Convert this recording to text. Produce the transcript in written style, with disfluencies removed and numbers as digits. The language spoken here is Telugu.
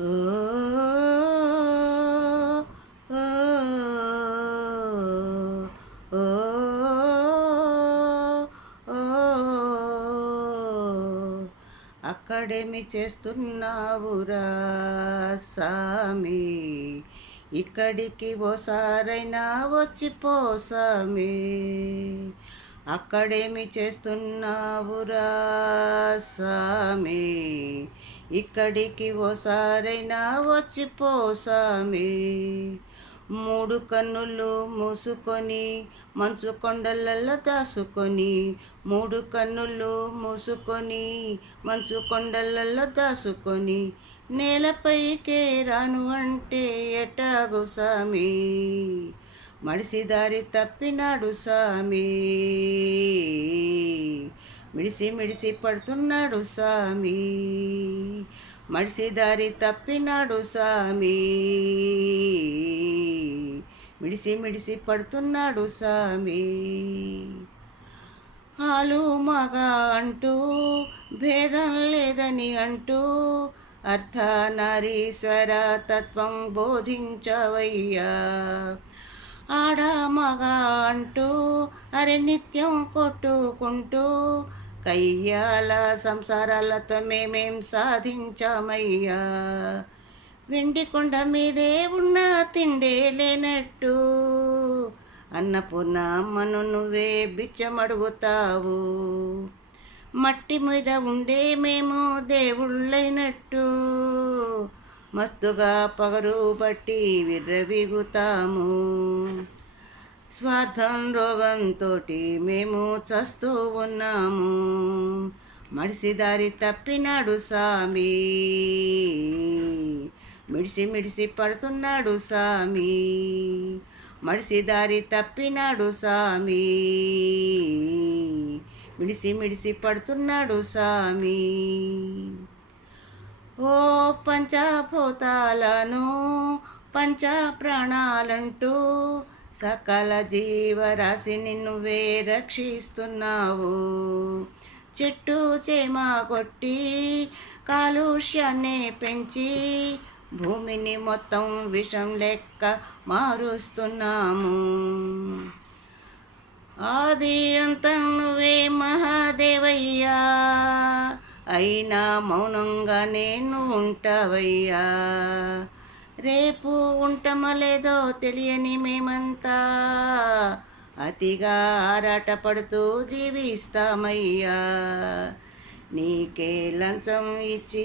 ఓ ఓ ఓ అక్కడేమి చేస్తున్నావురా సామి, ఇక్కడికి ఓసారైనా వచ్చిపో సామి. అక్కడేమి చేస్తున్నావురా సామి, ఇక్కడికి ఓసారైనా వచ్చిపో సామి. మూడు కన్నులు మూసుకొని మంచు కొండలలో దాసుకొని, మూడు కన్నులు మూసుకొని మంచు కొండలలో దాసుకొని, నేలపైకే రాను అంటే ఎటాగు సామి, మడిసి దారి తప్పినాడు సామి, మిడిసి మిడిసి పడుతున్నాడు సామి, మడిసి దారి తప్పినాడు సామి, మిడిసి మిడిసి పడుతున్నాడు సామి. ఆలు మగ అంటూ భేదం లేదని అంటూ అర్ధనారీశ్వర తత్వం బోధించవయ్యా. ఆడ మగ అంటూ అరే నిత్యం కొట్టుకుంటూ కయ్యాల సంసారాలతో మేమేం సాధించామయ్యా. వెండి కొండ మీదే ఉన్న తిండే లేనట్టు అన్నపూర్ణ అమ్మను నువ్వే బిచ్చమడుగుతావు. మట్టి మీద ఉండే మేము దేవుళ్ళైనట్టు మస్తుగా పగరు బట్టి విర్రవీగుతాము. స్వార్థం రోగంతో మేము చస్తూ ఉన్నాము. మడిసి దారి తప్పినాడు సామి, మిడిసి మిడిసి పడుతున్నాడు సామి, మడిసి దారి తప్పినాడు సామి, మిడిసి మిడిసి పడుతున్నాడు సామి. ఓ పంచభూతాలను పంచ ప్రాణాలంటూ సకల జీవరాశిని నువ్వే రక్షిస్తున్నావు. చెట్టు చేమ కొట్టి కాలుష్యాన్ని పెంచి భూమిని మొత్తం విషం లెక్క మారుస్తున్నాము. ఆది అంతం నువ్వే మహాదేవయ్యా, అయినా మౌనంగా నేను ఉంటావయ్యా. రేపు ఉంటామో లేదో తెలియని మేమంతా అతిగా ఆరాటపడుతూ జీవిస్తామయ్యా. నీకే లంచం ఇచ్చి